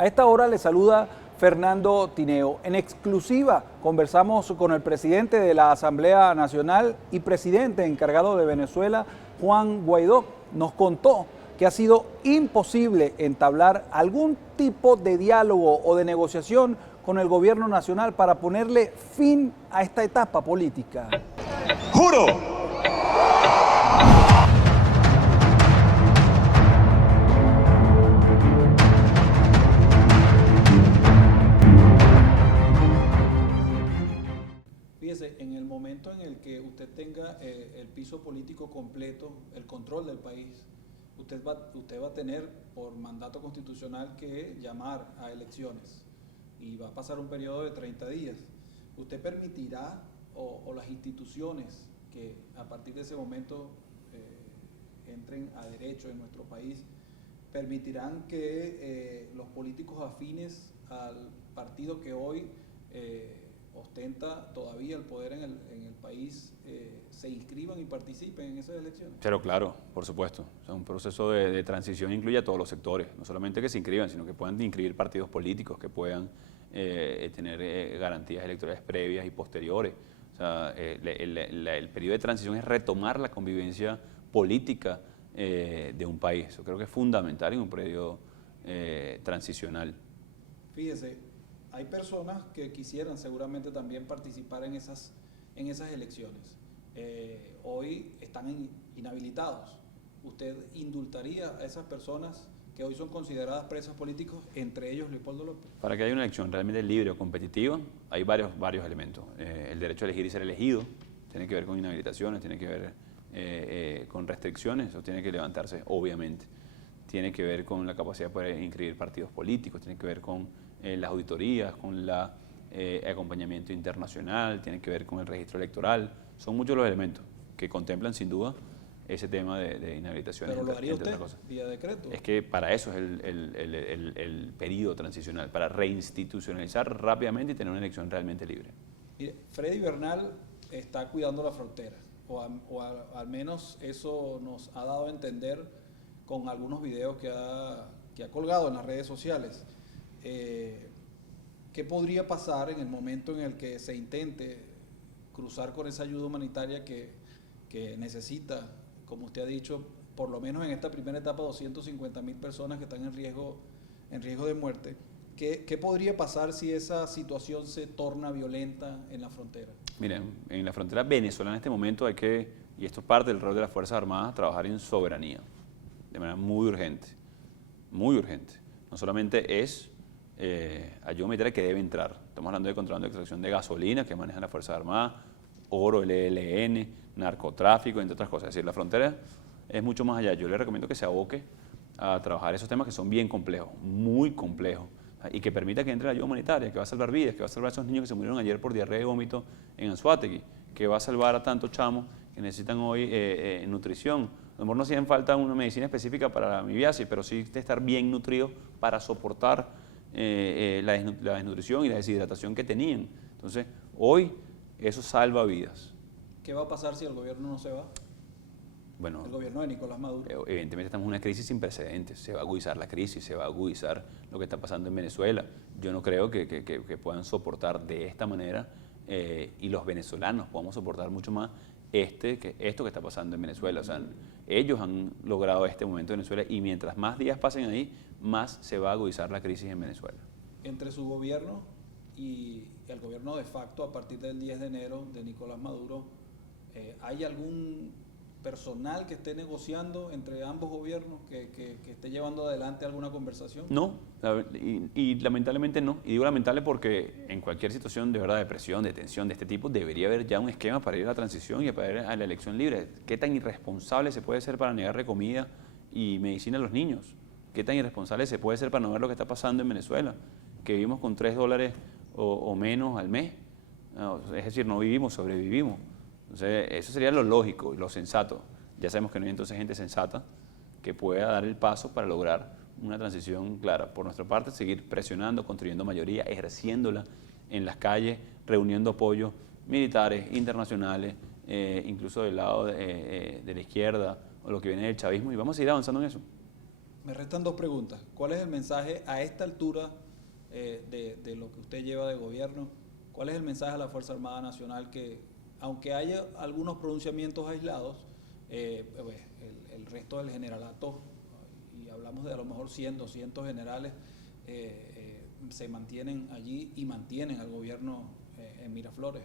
A esta hora le saluda Fernando Tineo. En exclusiva conversamos con el presidente de la Asamblea Nacional y presidente encargado de Venezuela, Juan Guaidó. Nos contó que ha sido imposible entablar algún tipo de diálogo o de negociación con el gobierno nacional para ponerle fin a esta etapa política. ¡Juro! Fíjese, en el momento en el que usted tenga el piso político completo, el control del país, usted va a tener por mandato constitucional que llamar a elecciones y va a pasar un periodo de 30 días. ¿Usted permitirá o las instituciones que a partir de ese momento entren a derecho en nuestro país, permitirán que los políticos afines al partido que hoy ostenta todavía el poder en el país se inscriban y participen en esas elecciones? Pero claro, por supuesto. O sea, un proceso de transición incluye a todos los sectores, no solamente que se inscriban, sino que puedan inscribir partidos políticos, que puedan tener garantías electorales previas y posteriores. O sea, el periodo de transición es retomar la convivencia política de un país. Eso creo que es fundamental en un periodo transicional. Fíjese, hay personas que quisieran seguramente también participar en esas elecciones. Hoy están inhabilitados. ¿Usted indultaría a esas personas que hoy son consideradas presas políticos, entre ellos Leopoldo López? Para que haya una elección realmente libre o competitiva, hay varios elementos. El derecho a elegir y ser elegido tiene que ver con inhabilitaciones, tiene que ver con restricciones, eso tiene que levantarse, obviamente. Tiene que ver con la capacidad de poder inscribir partidos políticos, tiene que ver con las auditorías, con el acompañamiento internacional, tiene que ver con el registro electoral. Son muchos los elementos que contemplan sin duda ese tema de inhabilitaciones. ¿Pero lo haría usted vía decreto? Es que para eso es el periodo transicional, para reinstitucionalizar rápidamente y tener una elección realmente libre. Mire, Freddy Bernal está cuidando la frontera, al menos eso nos ha dado a entender con algunos videos que ha colgado en las redes sociales. ¿Qué podría pasar en el momento en el que se intente cruzar con esa ayuda humanitaria que necesita, como usted ha dicho, por lo menos en esta primera etapa, 250.000 personas que están en riesgo de muerte? ¿Qué podría pasar si esa situación se torna violenta en la frontera? Miren, en la frontera venezolana en este momento hay que, y esto es parte del rol de las Fuerzas Armadas, trabajar en soberanía, de manera muy urgente, muy urgente. No solamente es ayuda humanitaria que debe entrar. Estamos hablando de contrabando de extracción de gasolina que manejan las Fuerzas Armadas, oro, el ELN, narcotráfico, entre otras cosas. Es decir, la frontera es mucho más allá. Yo le recomiendo que se aboque a trabajar esos temas que son bien complejos, muy complejos, y que permita que entre la ayuda humanitaria, que va a salvar vidas, que va a salvar a esos niños que se murieron ayer por diarrea y vómito en Anzoátegui, que va a salvar a tantos chamos que necesitan hoy nutrición. A lo mejor no hacían falta una medicina específica para la amibiasis, pero sí de estar bien nutridos para soportar la desnutrición y la deshidratación que tenían. Entonces, hoy eso salva vidas. ¿Qué va a pasar si el gobierno no se va? Bueno, el gobierno de Nicolás Maduro. Evidentemente estamos en una crisis sin precedentes. Se va a agudizar la crisis, se va a agudizar lo que está pasando en Venezuela. Yo no creo que puedan soportar de esta manera y los venezolanos podamos soportar mucho más esto que está pasando en Venezuela. O sea, ellos han logrado este momento en Venezuela y mientras más días pasen ahí, más se va a agudizar la crisis en Venezuela. Entre su gobierno y el gobierno de facto a partir del 10 de enero de Nicolás Maduro, ¿hay algún personal que esté negociando entre ambos gobiernos, que esté llevando adelante alguna conversación? No, y lamentablemente no. Y digo lamentable porque en cualquier situación de verdad de presión, de tensión de este tipo, debería haber ya un esquema para ir a la transición y para ir a la elección libre. ¿Qué tan irresponsable se puede ser para negarle comida y medicina a los niños? ¿Qué tan irresponsable se puede ser para no ver lo que está pasando en Venezuela? Que vivimos con $3 o menos al mes. No, es decir, no vivimos, sobrevivimos. Entonces, eso sería lo lógico, lo sensato. Ya sabemos que no hay entonces gente sensata que pueda dar el paso para lograr una transición clara. Por nuestra parte, seguir presionando, construyendo mayoría, ejerciéndola en las calles, reuniendo apoyos militares, internacionales, incluso del lado de la izquierda o lo que viene del chavismo, y vamos a seguir avanzando en eso. Me restan dos preguntas. ¿Cuál es el mensaje a esta altura de lo que usted lleva de gobierno? ¿Cuál es el mensaje a la Fuerza Armada Nacional que, aunque haya algunos pronunciamientos aislados, el resto del generalato, y hablamos de a lo mejor 100, 200 generales, se mantienen allí y mantienen al gobierno en Miraflores?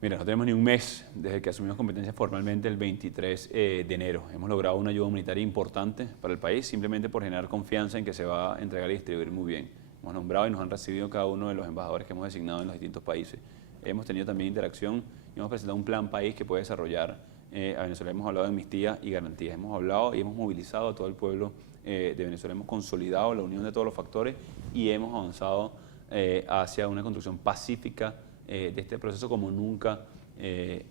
Mira, no tenemos ni un mes desde que asumimos competencias formalmente el 23 de enero. Hemos logrado una ayuda humanitaria importante para el país simplemente por generar confianza en que se va a entregar y distribuir muy bien. Hemos nombrado y nos han recibido cada uno de los embajadores que hemos designado en los distintos países. Hemos tenido también interacción y hemos presentado un plan país que puede desarrollar a Venezuela. Hemos hablado de amnistía y garantías. Hemos hablado y hemos movilizado a todo el pueblo de Venezuela. Hemos consolidado la unión de todos los factores y hemos avanzado hacia una construcción pacífica de este proceso como nunca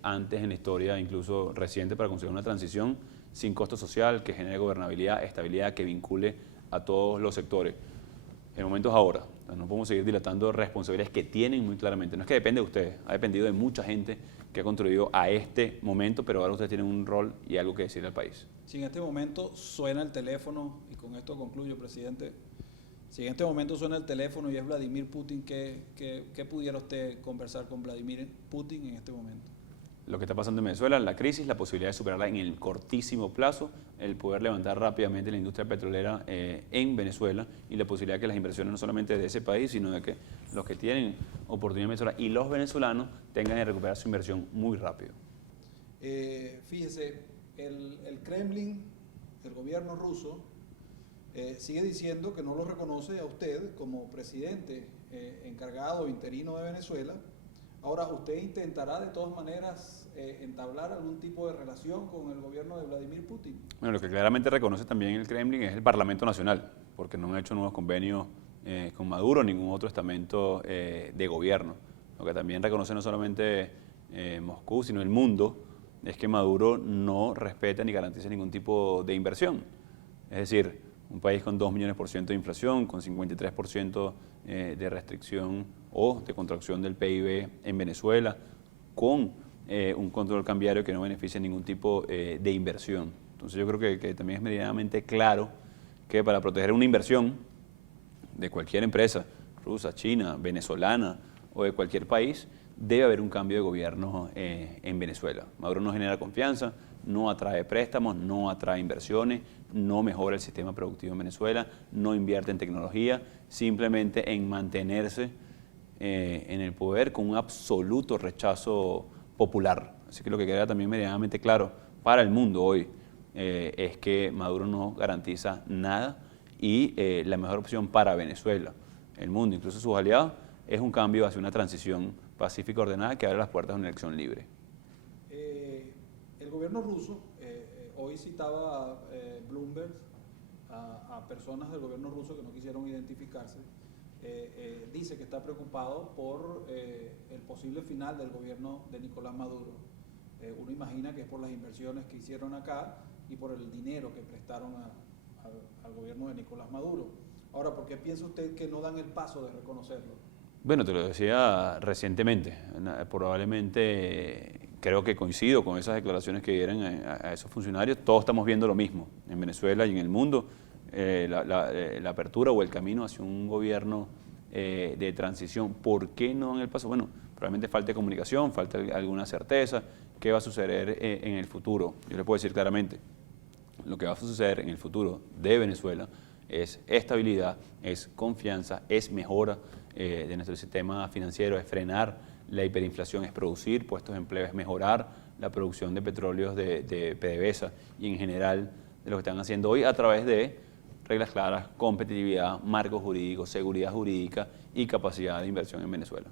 antes en la historia, incluso reciente, para conseguir una transición sin costo social, que genere gobernabilidad, estabilidad, que vincule a todos los sectores. El momento es ahora. No podemos seguir dilatando responsabilidades que tienen muy claramente. No es que depende de ustedes, ha dependido de mucha gente que ha contribuido a este momento, pero ahora ustedes tienen un rol y algo que decir al país. Si en este momento suena el teléfono, y con esto concluyo, presidente, si en este momento suena el teléfono y es Vladimir Putin, ¿qué pudiera usted conversar con Vladimir Putin en este momento? Lo que está pasando en Venezuela, la crisis, la posibilidad de superarla en el cortísimo plazo, el poder levantar rápidamente la industria petrolera en Venezuela y la posibilidad de que las inversiones no solamente de ese país, sino de que los que tienen oportunidad en Venezuela y los venezolanos tengan que recuperar su inversión muy rápido. Fíjese, el Kremlin, el gobierno ruso, sigue diciendo que no lo reconoce a usted como presidente encargado interino de Venezuela. Ahora, ¿usted intentará de todas maneras entablar algún tipo de relación con el gobierno de Vladimir Putin? Bueno, lo que claramente reconoce también el Kremlin es el Parlamento Nacional, porque no han hecho nuevos convenios con Maduro, ningún otro estamento de gobierno. Lo que también reconoce no solamente Moscú, sino el mundo, es que Maduro no respeta ni garantiza ningún tipo de inversión. Es decir, un país con 2 millones% de inflación, con 53% de restricción o de contracción del PIB en Venezuela, con un control cambiario que no beneficia ningún tipo de inversión. Entonces yo creo que también es medianamente claro que para proteger una inversión de cualquier empresa, rusa, china, venezolana o de cualquier país, debe haber un cambio de gobierno en Venezuela. Maduro no genera confianza, no atrae préstamos, no atrae inversiones, no mejora el sistema productivo en Venezuela, no invierte en tecnología, simplemente en mantenerse en el poder con un absoluto rechazo popular. Así que lo que queda también medianamente claro para el mundo hoy es que Maduro no garantiza nada y la mejor opción para Venezuela, el mundo, incluso sus aliados, es un cambio hacia una transición pacífica ordenada que abre las puertas a una elección libre. El gobierno ruso, hoy citaba Bloomberg a personas del gobierno ruso que no quisieron identificarse, dice que está preocupado por el posible final del gobierno de Nicolás Maduro. Uno imagina que es por las inversiones que hicieron acá y por el dinero que prestaron al gobierno de Nicolás Maduro. Ahora, ¿por qué piensa usted que no dan el paso de reconocerlo? Bueno, te lo decía recientemente, probablemente creo que coincido con esas declaraciones que dieron a esos funcionarios. Todos estamos viendo lo mismo en Venezuela y en el mundo, la apertura o el camino hacia un gobierno de transición. ¿Por qué no dan el paso? Bueno, probablemente falta comunicación, falta alguna certeza. ¿Qué va a suceder en el futuro? Yo le puedo decir claramente, lo que va a suceder en el futuro de Venezuela es estabilidad, es confianza, es mejora de nuestro sistema financiero, es frenar la hiperinflación, es producir puestos de empleo, es mejorar la producción de petróleos de PDVSA y en general de lo que están haciendo hoy a través de reglas claras, competitividad, marco jurídico, seguridad jurídica y capacidad de inversión en Venezuela.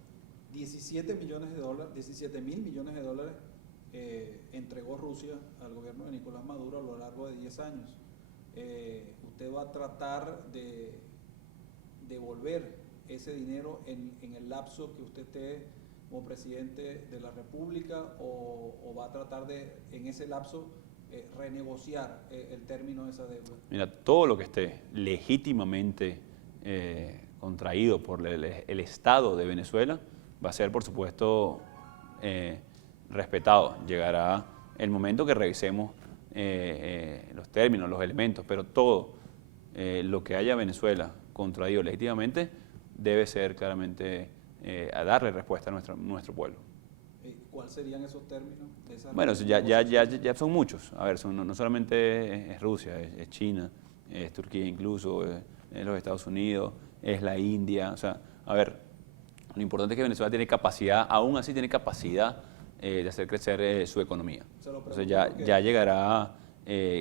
17 millones de dólares, 17 mil millones de dólares entregó Rusia al gobierno de Nicolás Maduro a lo largo de 10 años. ¿Usted va a tratar de devolver ese dinero en el lapso que usted esté como presidente de la República o va a tratar de, en ese lapso, renegociar el término de esa deuda? Mira, todo lo que esté legítimamente contraído por el Estado de Venezuela va a ser, por supuesto, respetado. Llegará el momento que revisemos los términos, los elementos, pero todo lo que haya Venezuela contraído legítimamente debe ser claramente a darle respuesta a nuestro pueblo. ¿Cuáles serían esos términos? Bueno, ya son muchos. A ver, no solamente es Rusia, es China, es Turquía incluso, es los Estados Unidos, es la India. O sea, a ver, lo importante es que Venezuela tiene capacidad, aún así tiene capacidad de hacer crecer su economía. Entonces ya llegará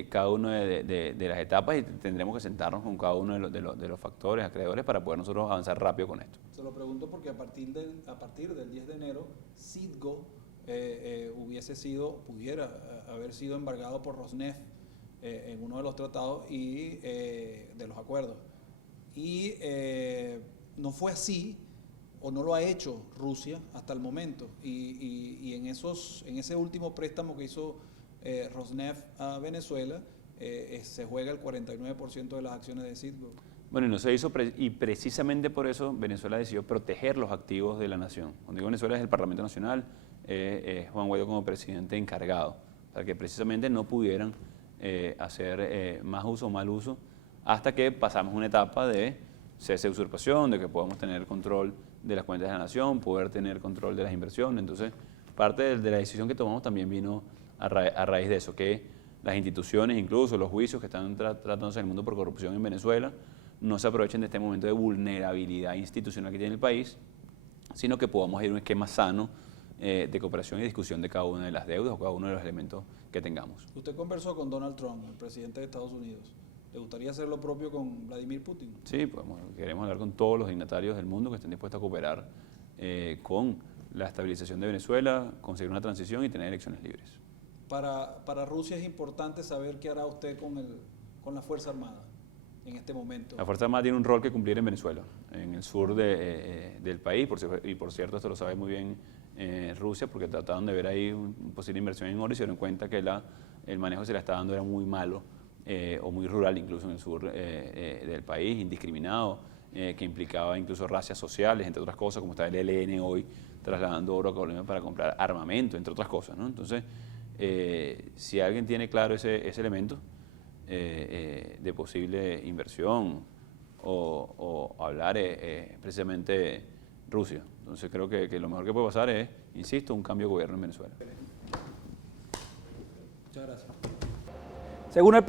cada una de las etapas y tendremos que sentarnos con cada uno de los factores acreedores para poder nosotros avanzar rápido con esto. Se lo pregunto porque a partir del 10 de enero, Citgo pudiera haber sido embargado por Rosneft en uno de los tratados y de los acuerdos. Y no fue así, o no lo ha hecho Rusia hasta el momento. Y en ese último préstamo que hizo Rosneft a Venezuela, se juega el 49% de las acciones de Citgo. Bueno, y no se hizo, y precisamente por eso Venezuela decidió proteger los activos de la nación. Cuando digo Venezuela es el Parlamento Nacional, Juan Guaidó como presidente encargado, para que precisamente no pudieran hacer más uso o mal uso, hasta que pasamos una etapa de cese de usurpación, de que podamos tener control de las cuentas de la nación, poder tener control de las inversiones. Entonces, parte de la decisión que tomamos también vino a raíz de eso, que las instituciones, incluso los juicios que están tratándose en el mundo por corrupción en Venezuela, no se aprovechen de este momento de vulnerabilidad institucional que tiene el país, sino que podamos ir a un esquema sano de cooperación y discusión de cada una de las deudas o cada uno de los elementos que tengamos. Usted conversó con Donald Trump, el presidente de Estados Unidos. ¿Le gustaría hacer lo propio con Vladimir Putin? Sí, queremos hablar con todos los dignatarios del mundo que estén dispuestos a cooperar con la estabilización de Venezuela, conseguir una transición y tener elecciones libres. Para Rusia es importante saber qué hará usted con la Fuerza Armada en este momento. La Fuerza Armada tiene un rol que cumplir en Venezuela, en el sur del país, y por cierto esto lo sabe muy bien Rusia, porque trataron de ver ahí una posible inversión en oro y se dieron cuenta que el manejo que se le está dando era muy malo, o muy rural incluso en el sur del país, indiscriminado, que implicaba incluso razzias sociales, entre otras cosas, como está el ELN hoy trasladando oro a Colombia para comprar armamento, entre otras cosas, ¿no? Entonces, si alguien tiene claro ese elemento de posible inversión o hablar precisamente Rusia. Entonces creo que lo mejor que puede pasar es, insisto, un cambio de gobierno en Venezuela. Muchas gracias. Según el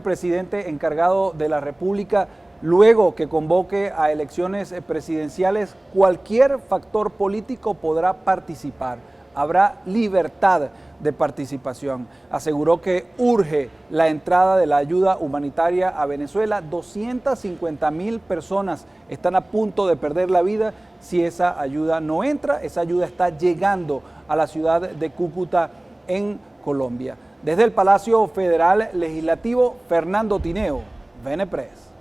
presidente encargado de la República, luego que convoque a elecciones presidenciales, cualquier factor político podrá participar. Habrá libertad de participación. Aseguró que urge la entrada de la ayuda humanitaria a Venezuela. 250,000 personas están a punto de perder la vida si esa ayuda no entra. Esa ayuda está llegando a la ciudad de Cúcuta, en Colombia. Desde el Palacio Federal Legislativo, Fernando Tineo, VN Press.